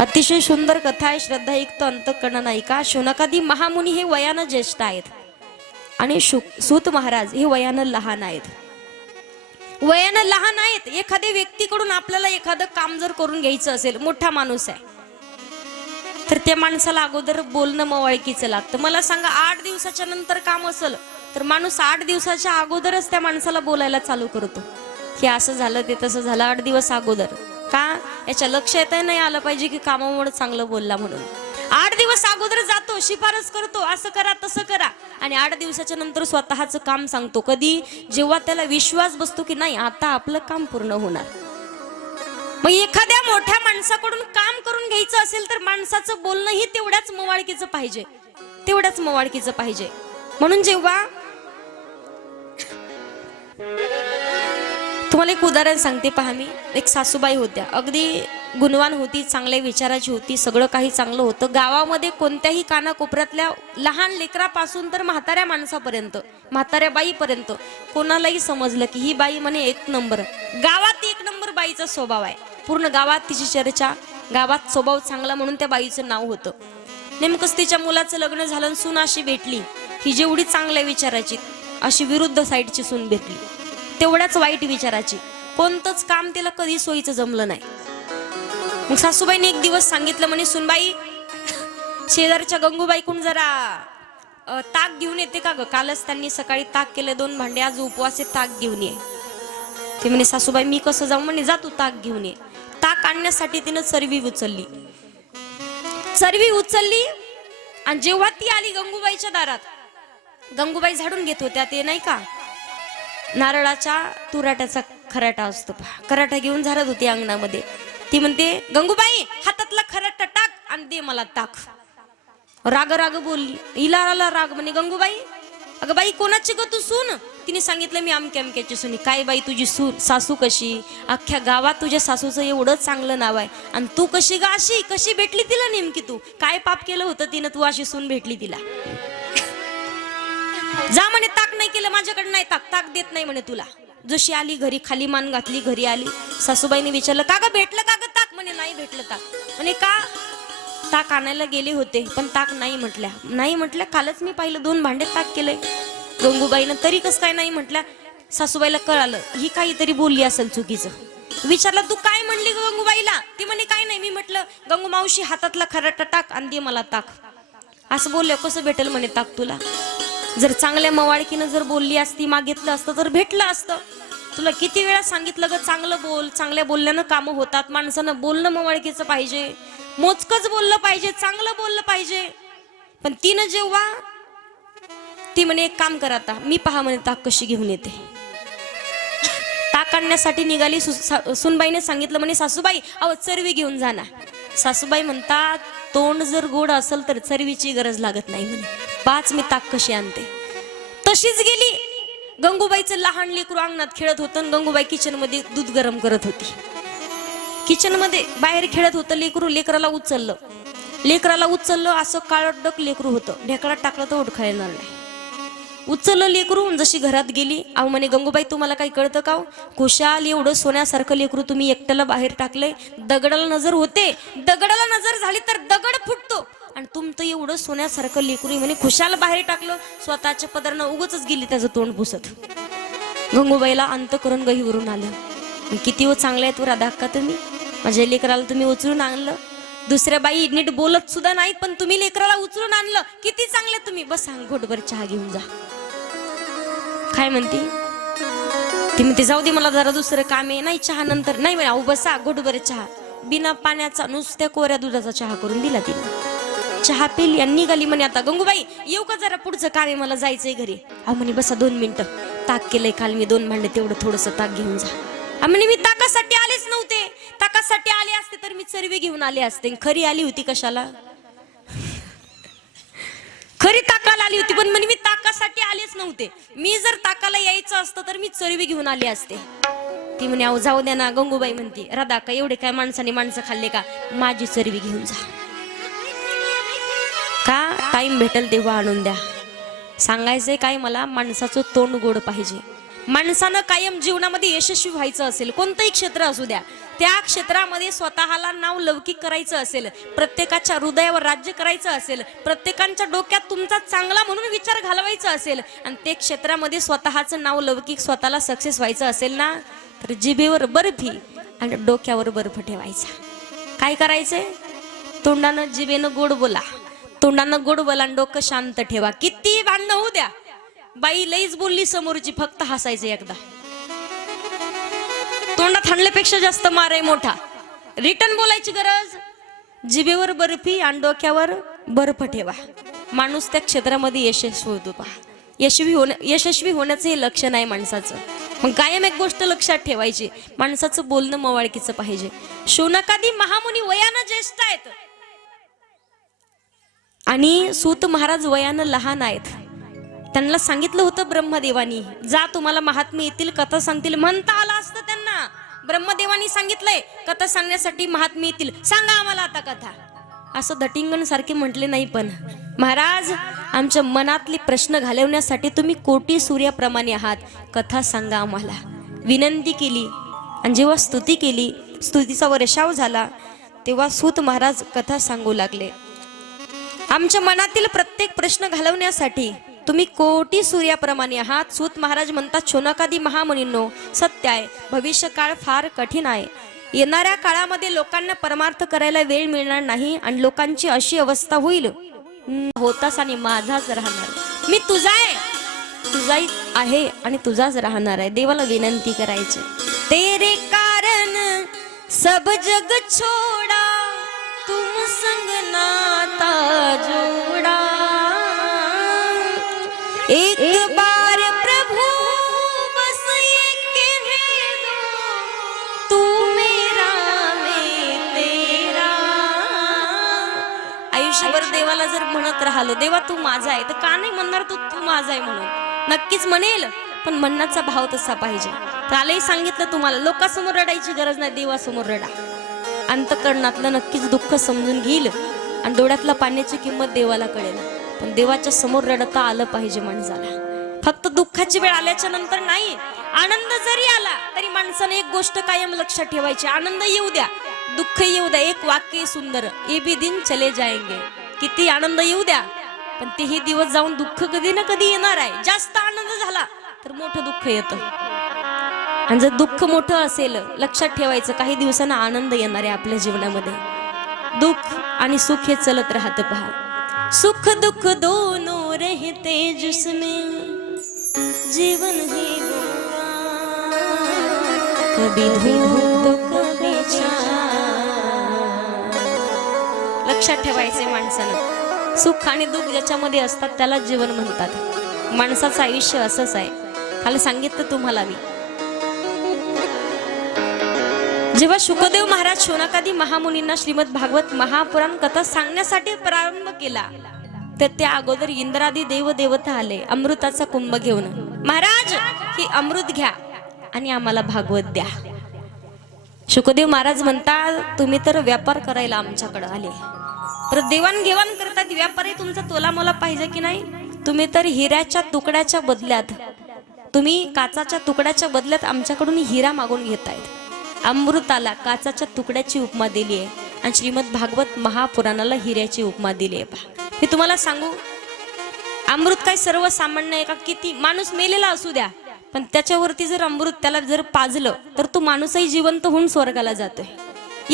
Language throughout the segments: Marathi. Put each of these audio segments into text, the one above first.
अतिशय सुंदर कथा आहे श्रद्धायुक्त अंतकरण नायिका शुनकादी महामुनी हे वयानं ज्येष्ठ आहेत. आणि शु- सूत महाराज हे वयानं लहान आहेत. वयानं लहान आहेत एखाद्या व्यक्तीकडून आपल्याला एखादं काम जर करून घ्यायचं असेल मोठा माणूस आहे तर त्या माणसाला अगोदर बोलणं मवाळकीचं लागतं. मला सांगा आठ दिवसाच्या नंतर काम असेल तर माणूस आठ दिवसाच्या अगोदरच त्या माणसाला बोलायला चालू करतो. हे असं झालं ते तसं झालं आठ दिवस अगोदर. का? याच्या लक्ष नाही आलं पाहिजे की कामामुळे चांगलं बोलला म्हणून. आठ दिवस अगोदर जातो शिफारस करतो असं करा तसं करा. आणि आठ दिवसाच्या नंतर स्वतःचं काम सांगतो. कधी? जेव्हा त्याला विश्वास बसतो की नाही आता आपलं काम पूर्ण होणार. मग एखाद्या मोठ्या माणसाकडून काम करून घ्यायचं असेल तर माणसाचं बोलणंही तेवढ्याच मवाळकीचं पाहिजे. तेवढ्याच मवाळकीचं पाहिजे. म्हणून जेव्हा तुम्हाला एक उदाहरण सांगते पहा मी. एक सासूबाई होत्या. अगदी गुणवान होती चांगल्या विचाराची होती सगळं काही चांगलं होतं. गावामध्ये कोणत्याही कानाकोपऱ्यातल्या लहान लेकरापासून तर म्हाताऱ्या माणसापर्यंत म्हाताऱ्या बाईपर्यंत कोणालाही समजलं की ही बाई म्हणे एक नंबर. गावात एक नंबर बाईचा स्वभाव आहे. पूर्ण गावात तिची चर्चा गावात स्वभाव चांगला म्हणून त्या बाईचं नाव होतं. नेमकंच तिच्या मुलाचं लग्न झालं सून अशी भेटली. ही जेवढी चांगल्या विचाराची अशी विरुद्ध साईडची सून भेटली. तेवढ्याच वाईट विचाराची. कोणतंच काम तिला कधी सोयीचं जमलं नाही. मग सासूबाईने एक दिवस सांगितलं म्हणे सुनबाई शेजारच्या गंगूबाईकडून जरा ताक घेऊन येते का ग? कालच त्यांनी सकाळी ताक केले दोन भांडे आज उपवास आहे, ताक घेऊन ये. ते म्हणे सासूबाई मी कसं जाऊ? म्हणे जा तू ताक घेऊन ये. ताक आणण्यासाठी तिनं चरवी उचलली. चरवी उचलली आणि जेव्हा ती आली गंगूबाईच्या दारात गंगूबाई झाडून घेत होत्या ते नाही का? नारळाच्या तुराट्याचा खराटा असतो पहा. खराटा घेऊन झाडत होती अंगणामध्ये. ती म्हणते गंगूबाई हातातला खराटा टाक आणि दे मला टाक राग राग बोलली. हिला आला राग. म्हणे गंगूबाई अगं बाई कोणाची ग तू सून? तिने सांगितलं मी अमक्या अमक्याची सुनी काय बाई तुझी सू सासू कशी? अख्ख्या गावात तुझ्या सासूचं एवढं चांगलं नाव आहे. आणि तू कशी ग अशी? कशी भेटली तिला नेमकी तू? काय पाप केलं होतं तिनं? तू अशी सून भेटली तिला. जा म्हणे ताक नाही केलं माझ्याकडे नाही. ताक ताक देत नाही म्हणे तुला. जशी आली घरी खाली मान घातली घरी आली. सासूबाईने विचारलं का ग भेटलं का ग ताक? म्हणे नाही भेटलं ताक. म्हणे का? ताक आणायला गेले होते पण ताक नाही म्हटल्या. नाही म्हटल्या कालच मी पाहिलं दोन भांडे ताक केलंय. गंगूबाईनं तरी कसं काय नाही म्हटल्या. सासूबाईला कळालं ही काहीतरी बोलली असेल चुकीचं. विचारलं तू काय म्हणली गंगूबाईला? ती म्हणे काय नाही. मी म्हटलं गंगू मावशी हातातला खराटा टाक आणि दे मला ताक. असं बोलल्या कसं भेटेल म्हणे ताक तुला? जर चांगल्या मवाळकीनं जर बोलली असती मागितलं असतं तर भेटलं असतं. तुला किती वेळा सांगितलं ग चांगलं बोल चांगल्या बोलल्यानं कामं होतात. माणसानं बोलणं मवाळकीचं पाहिजे. मोजकच बोललं पाहिजे चांगलं बोललं पाहिजे. पण तिनं जेव्हा ती म्हणे एक काम कर आता मी पहा म्हणे ताक कशी घेऊन येते. ताक आणण्यासाठी निघाली सु- सा- सुनबाईने सांगितलं म्हणे सासूबाई अहो चरवी घेऊन जा ना. सासूबाई म्हणतात तोंड जर गोड असेल तर चरवीची गरज लागत नाही म्हणे. पाच मी ताक कशी आणते? तशीच गेली. गंगूबाईचं लहान लेकरू अंगणात खेळत होतं आणि गंगूबाई किचनमध्ये दूध गरम करत होती. किचनमध्ये बाहेर खेळत होतं लेकरू लेकराला उचललं. लेकराला उचललं असं काळडक लेकरू होतं. ढेकळात टाकलं तर ओढखा येणार नाही. उचललं लेकरू जशी घरात गेली. अहो म्हणे गंगूबाई तुम्हाला काही कळतं का हो? खुशाल एवढं सोन्यासारखं लेकरू तुम्ही एकट्याला बाहेर टाकलंय. दगडाला नजर होते. दगडाला नजर झाली तर दगड फुटतो. आणि तुमचं एवढं सोन्यासारखं लेकरू म्हणे. खुशाल बाहेर टाकलं स्वतःच्या पदरनं उगच गेली त्याचं तोंड पुसत. गंगूबाईला अंत करून गहीवरून आलं. किती व चांगले आहेत व राधा का तुम्ही? माझ्या लेकराला तुम्ही उचलून आणलं. दुसऱ्या बाई नीट बोलत सुद्धा नाहीत पण तुम्ही लेकराला उचलून आणलं. किती चांगले तुम्ही? बस सांग घोटभर चहा घेऊन जा. काय म्हणते? ती म्हणते जाऊ दे मला जरा दुसरं काम आहे. नाही चहा नंतर. नाही म्हणे अहो बसा घोटभर चहा. बिना पाण्याचा नुसत्या कोऱ्या दुधाचा चहा करून दिला तिला चहा पेली आणि निघाली म्हणे आता. गंगूबाई येऊ का जरा पुढचं काम आहे मला जायचंय घरी. अहो म्हणे बसा दोन मिनिटं. ताक केलंय काल मी दोन भांडे तेवढं थोडस ताक घेऊन जा. म्हणे मी ताकासाठी आलेच नव्हते. ताकासाठी आले असते तर मी चरवी घेऊन आले असते. खरी आली होती कशाला? खरी ताकाला आली होती पण म्हणे मी ताकासाठी आलेच नव्हते. मी जर ताकाला यायचं असतं तर मी चरवी घेऊन आले असते. ती म्हणे अहो जाऊ द्या ना गंगूबाई म्हणते. राधा का एवढे काय माणसाने माणसं खाल्ले का? माझी चरवी घेऊन जा. का टाइम भेटेल तेव्हा आणून द्या. सांगायचंय काय मला? माणसाचं तोंड गोड पाहिजे. माणसानं कायम जीवनामध्ये यशस्वी व्हायचं असेल कोणतंही क्षेत्र असू द्या त्या क्षेत्रामध्ये स्वतःला नाव लौकिक करायचं असेल प्रत्येकाच्या हृदयावर राज्य करायचं असेल प्रत्येकांच्या डोक्यात तुमचा चांगला म्हणून विचार घालवायचा असेल आणि ते क्षेत्रामध्ये स्वतःचं नाव लौकिक स्वतःला सक्सेस व्हायचं असेल ना तर जिभेवर बर्फी आणि डोक्यावर बर्फ ठेवायचा. काय करायचंय? तोंडानं जिभेनं गोड बोला. तोंडानं गोड बोला आणि डोकं शांत ठेवा. किती भांडणं होऊ द्या. बाई लईच बोलली समोरची फक्त हसायचं एकदा. तोंडात हाणल्यापेक्षा जास्त मार आहे मोठा. रिटर्न बोलायची गरज? जिभेवर बर्फी आणि डोक्यावर बर्फ ठेवा. माणूस त्या क्षेत्रामध्ये यशस्वी होतो पहा. यशस्वी होण्या यशस्वी होण्याचं हे लक्षण आहे माणसाचं. मग कायम एक गोष्ट लक्षात ठेवायची. माणसाचं बोलणं मवाळकीचं पाहिजे. शोनकादी महामुनी वयानं ज्येष्ठ आहेत. आणि सूत महाराज वयानं लहान आहेत. त्यांना सांगितलं होतं ब्रह्मदेवानी जा तुम्हाला महात्मे येतील कथा सांगतील. म्हणता आलं असतं त्यांना. ब्रह्मदेवानी सांगितलंय कथा सांगण्यासाठी महात्मे येतील. सांगा आम्हाला आता कथा. असं दटिंगण सारखे म्हटले नाही पण महाराज आमच्या मनातले प्रश्न घालवण्यासाठी तुम्ही कोटी सूर्याप्रमाणे आहात. कथा सांगा आम्हाला. विनंती केली. आणि जेव्हा स्तुती केली स्तुतीचा वर्षाव झाला तेव्हा सूत महाराज कथा सांगू लागले. आमच्या मनातील प्रत्येक प्रश्न घालवण्यासाठी तुम्ही कोटी सूर्याप्रमाणे आहात. सूत महाराज म्हणतात शोनकादी महामुनींनो सत्य आहे. भविष्य काळ फार कठीण आहे. येणाऱ्या काळामध्ये लोकांना परमार्थ करायला वेळ मिळणार नाही आणि लोकांची अशी अवस्था होईल. होतास होताच आणि माझाच राहणार. मी तुझा आहे. तुझाही आहे आणि तुझाच राहणार आहे. देवाला विनंती करायची. तेरे कारण सब जग छोड एक बार प्रभु बस ये कह दो तू मेरा मैं तेरा। आयुष्यभर देवाला जर म्हणत राहिलो देवा तू माझा आहे तर का नाही म्हणणार तू तू माझा आहे म्हणून? नक्कीच म्हणेल पण म्हणण्याचा भाव तसा पाहिजे. कालही सांगितलं तुम्हाला लोकांसमोर रडायची गरज नाही देवासमोर रडा. अंतकरणातलं नक्कीच दुःख समजून घेईल आणि डोळ्यातल्या पाण्याची किंमत देवाला कळेल. पण देवाच्या समोर रडता आलं पाहिजे माणसाला. फक्त दुःखाची वेळ आल्याच्यानंतर नाही आनंद जरी आला तरी माणसाने एक गोष्ट कायम लक्षात ठेवायची आनंद येऊ द्या. दुःख येऊ द्या एक वाक्य सुंदर ए बी दिन चले जायंगे किती आनंद येऊ द्या पण तेही दिवस जाऊन दुःख कधी ना कधी येणार आहे. जास्त आनंद झाला तर मोठं दुःख येतं. आणि जर दुःख मोठं असेल लक्षात ठेवायचं काही दिवसांना आनंद येणार आहे आपल्या जीवनामध्ये. दुःख आणि सुख हे चलत राहतं पहा. सुख दुःख दोनों रहते जिसमें जीवन ही कभी तो कभी लक्षात ठेवायचे माणसानं. सुख आणि दुःख ज्याच्यामध्ये असतात त्याला जीवन म्हणतात. माणसाचं आयुष्य असंच आहे. खाली सांगितलं तुम्हाला मी. जेव्हा शुकदेव महाराज शोनकादी महामुनींना श्रीमद भागवत महापुराण कथा सांगण्यासाठी प्रारंभ केला तर त्या अगोदर इंद्रादी देव देवता आले अमृताचा कुंभ घेऊन. महाराज ही अमृत घ्या आणि आम्हाला भागवत द्या. शुकदेव महाराज म्हणता तुम्ही तर व्यापार करायला आमच्याकडे आले. तर देवाणघेवाण करतात व्यापारी तुमचा तोलामोला पाहिजे की नाही? तुम्ही तर हिऱ्याच्या तुकड्याच्या बदल्यात तुम्ही काचाच्या तुकड्याच्या बदल्यात आमच्याकडून हिरा मागून घेतायत. अमृताला काचाच्या तुकड्याची उपमा दिली आहे आणि श्रीमद भागवत महापुराणाला हिऱ्याची उपमा दिली आहे. पहा मी तुम्हाला सांगू अमृत काय सर्वसामान्य आहे का? किती माणूस मेलेला असू द्या. पण त्याच्यावरती जर अमृत त्याला जर पाजलं तर तो माणूसही जिवंत होऊन स्वर्गाला जातोय.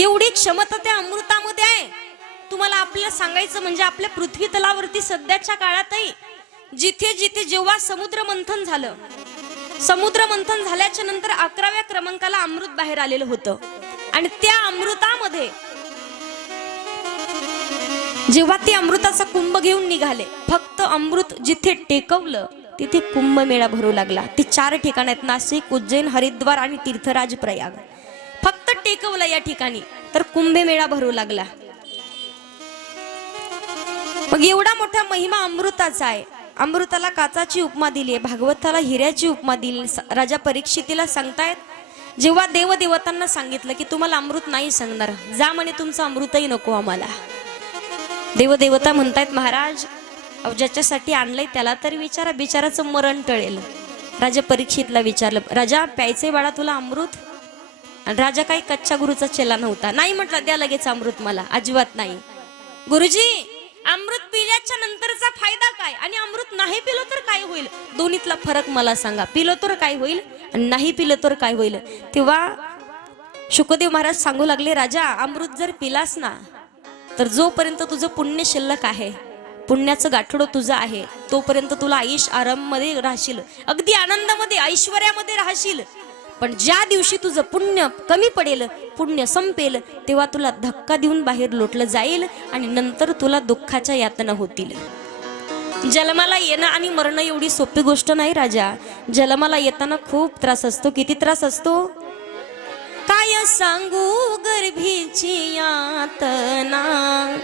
एवढी क्षमता त्या अमृतामध्ये आहे. तुम्हाला आपल्याला सांगायचं म्हणजे आपल्या पृथ्वी तलावरती सध्याच्या काळातही जिथे जिथे जेव्हा समुद्र मंथन झालं समुद्र मंथन झाल्याच्यानंतर अकराव्या क्रमांकाला अमृत बाहेर आलेलं होतं. आणि त्या अमृतामध्ये जेव्हा ते अमृताचा कुंभ घेऊन निघाले फक्त अमृत जिथे टेकवलं तिथे कुंभमेळा भरू लागला. ते चार ठिकाण आहेत नाशिक उज्जैन हरिद्वार आणि तीर्थराज प्रयाग फक्त टेकवलं या ठिकाणी तर कुंभमेळा भरू लागला. मग एवढा मोठा महिमा अमृताचा आहे. अमृताला काचाची उपमा दिली आहे भागवताला हिऱ्याची उपमा दिली स- राजा परीक्षितीला सांगतायत जेव्हा देवदेवतांना सांगितलं की तुम्हाला अमृत नाही सांगणार जा म्हणे तुमचं अमृतही नको आम्हाला. देवदेवता म्हणतायत महाराज अहो ज्याच्यासाठी आणलंय त्याला तरी विचारा बिचाराचं मरण टळेल. राजा परीक्षितला विचारलं राजा प्यायचे बाळा तुला अमृत? आणि राजा काही कच्च्या गुरुचा चेला नव्हता. नाही म्हटलं द्या लगेच अमृत मला अजिबात नाही. गुरुजी अमृत पिल्याच्या नंतरचा फायदा काय? आणि अमृत नाही पिलो तर काय होईल? दोन्हीतला फरक मला सांगा. पिलो तर काय होईल आणि नाही पिलं तर काय होईल? तेव्हा शुकदेव महाराज सांगू लागले राजा अमृत जर पिलास ना तर जोपर्यंत तुझं पुण्य शिल्लक आहे पुण्याचं गाठोडं तुझं आहे तोपर्यंत तुला आयुष आराममध्ये राहशील. अगदी आनंदामध्ये ऐश्वर्यामध्ये राहशील. पण ज्या दिवशी तुझं पुण्य कमी पडेल पुण्य संपेल तेव्हा तुला धक्का देऊन बाहेर लोटलं जाईल आणि नंतर तुला दुःखाच्या यातना होतील. जन्माला येणं आणि मरणं एवढी सोपी गोष्ट नाही राजा. जन्माला येताना खूप त्रास असतो. किती त्रास असतो? काय सांगू गर्भीची यातना?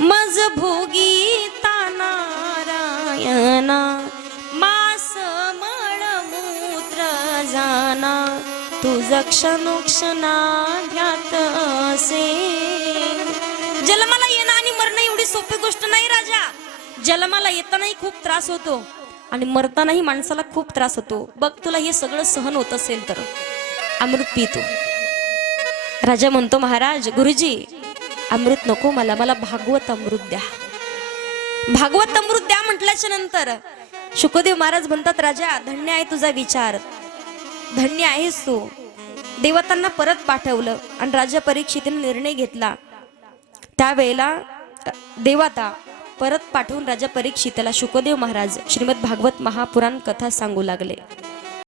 मज भोगी नारायणा मास मळ मूत्र जाना. तुझ क्षणोक्षणा ध्यात असे. जन्माला येणं आणि मरणं एवढी सोपी गोष्ट नाही राजा. जन्माला येतानाही खूप त्रास होतो आणि मरतानाही माणसाला खूप त्रास होतो. बघ तुला हे सगळं सहन होत असेल तर. अमृत पितो राजा म्हणतो महाराज गुरुजी अमृत नको मला मला भागवत अमृत द्या. भागवत अमृत द्या म्हटल्याच्या नंतर शुकदेव महाराज म्हणतात राजा धन्य आहे तुझा विचार. धन्य आहेस तू. देवतांना परत पाठवलं आणि राजा परीक्षितीने निर्णय घेतला. त्यावेळेला देवता परत पाठवून राजा परीक्षितला शुकदेव महाराज श्रीमद भागवत महापुराण कथा सांगू लागले.